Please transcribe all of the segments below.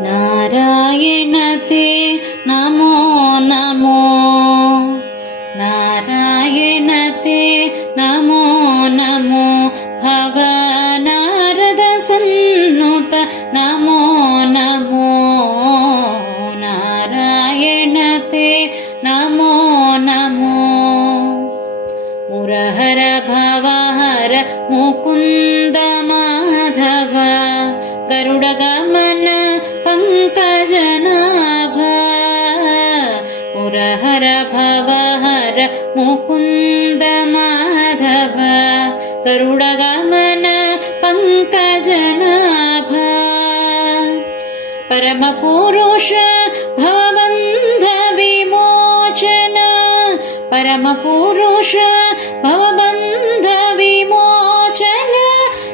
नारायण ते नमो नमो, नारायण ते नमो नमो, भव नारद सन्नुत नमो नमो, नारायण ते नमो नमो। मुरहर भवहर मुकुन्द माधव, गरुडगमन पंकजनाभ, मुरहर भवहर मुकुन्द माधव, गरुडगमन पंकजनाभ। परमपुरुष भवबन्ध विमोचन, परमपुरुष भवबन्ध विमोचन,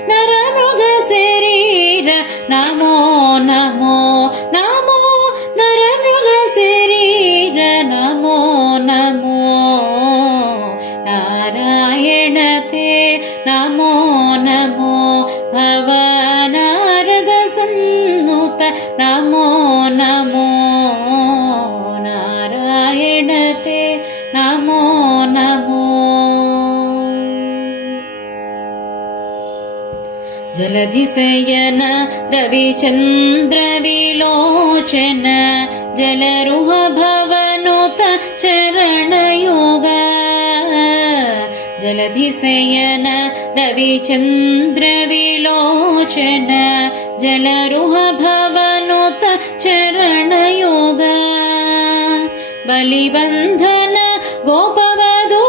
नरमृग शरीर नमो नमो नमो, नरमृग शरीर नमो नमो, नारायण ते नमो नमो, भव नारद सन्नुत नमो नमो, नारायण ते नमो नमो। जलधिशयन रविचन्द्र विलोचन, जलरुह भवनुत चरणयोग, जलधिशयन रविचन्द्र विलोचन, जलरुह भवनुत चरणयोग। बलिबन्धन गोपवधू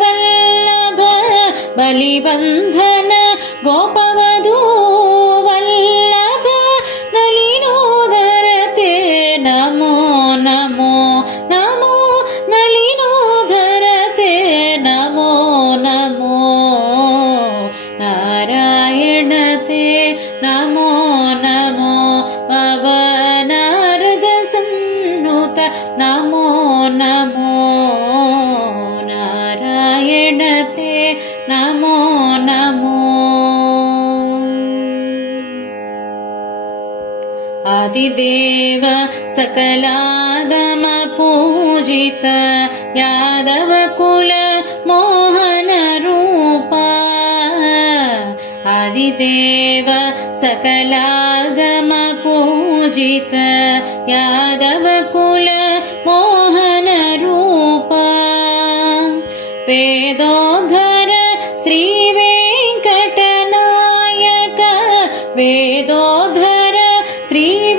वल्लभ, बलिबन्धन गोपवधू वल्लभ, नलिनोदर ते नमो नमो नमो, नलिनोदर ते नमो नमो, नारायण ते नमो नमो, भव नारद सन्नुत नमो नमो, नारायण ते नमो नमो। आदिदेव सकलागम पूजित, यादव कुल मोहन रूपा, आदिदेव सकलागम पूजित, यादव कुल मोहन रूपा। वेदोद्धर श्री वेंकटनायक, वेदोद्धर श्री